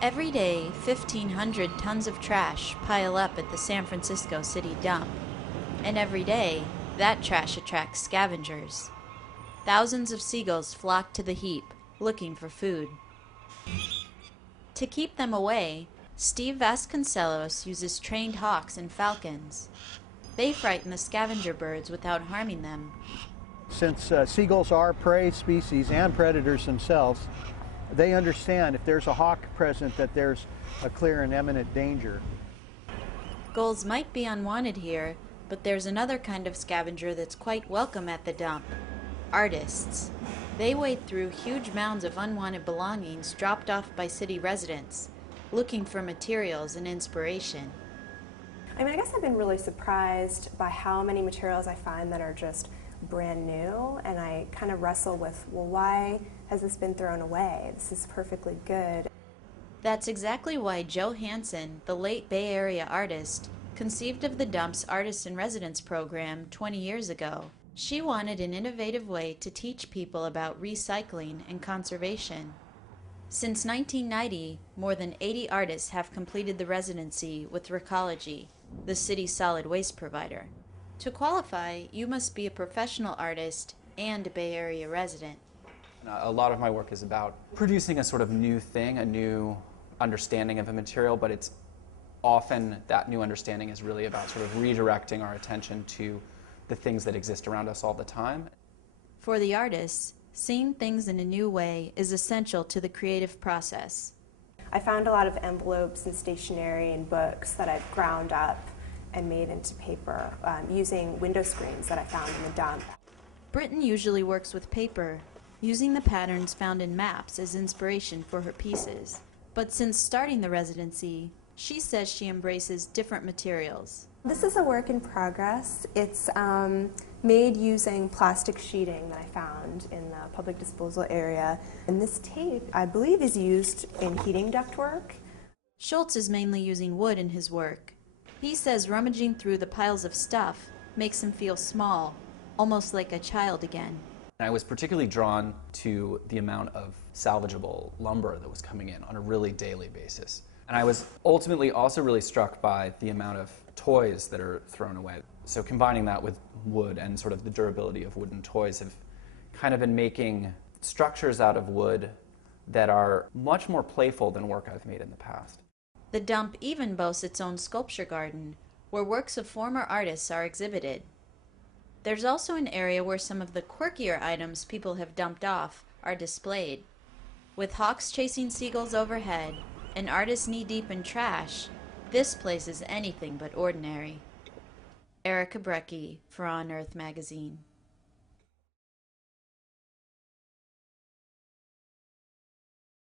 Every day, 1,500 tons of trash pile up at the San Francisco city dump. And every day, that trash attracts scavengers. Thousands of seagulls flock to the heap, looking for food. To keep them away, Steve Vasconcelos uses trained hawks and falcons. They frighten the scavenger birds without harming them. Since seagulls are prey species and predators themselves, they understand if there's a hawk present that there's a clear and imminent danger. Gulls might be unwanted here, but there's another kind of scavenger that's quite welcome at the dump. Artists. They wade through huge mounds of unwanted belongings dropped off by city residents, looking for materials and inspiration. I guess I've been really surprised by how many materials I find that are just brand new, and I kind of wrestle with, well, why has this been thrown away? This is perfectly good. That's exactly why Jo Hansen, the late Bay Area artist, conceived of the Dump's Artists in Residence program 20 years ago. She wanted an innovative way to teach people about recycling and conservation. Since 1990, more than 80 artists have completed the residency with Recology, the city's solid waste provider. To qualify, you must be a professional artist and a Bay Area resident. A lot of my work is about producing a sort of new thing, a new understanding of a material, but it's often that new understanding is really about sort of redirecting our attention to the things that exist around us all the time. For the artists, seeing things in a new way is essential to the creative process. I found a lot of envelopes and stationery and books that I've ground up and made into paper using window screens that I found in the dump. Britton usually works with paper, using the patterns found in maps as inspiration for her pieces. But since starting the residency, she says she embraces different materials. This is a work in progress. It's made using plastic sheeting that I found in the public disposal area. And this tape, I believe, is used in heating ductwork. Schultz is mainly using wood in his work. He says rummaging through the piles of stuff makes him feel small, almost like a child again. I was particularly drawn to the amount of salvageable lumber that was coming in on a really daily basis. And I was ultimately also really struck by the amount of toys that are thrown away. So combining that with wood and sort of the durability of wooden toys have kind of been making structures out of wood that are much more playful than work I've made in the past. The dump even boasts its own sculpture garden, where works of former artists are exhibited. There's also an area where some of the quirkier items people have dumped off are displayed. With hawks chasing seagulls overhead and artists knee-deep in trash, this place is anything but ordinary. Erica Brecke for On Earth magazine.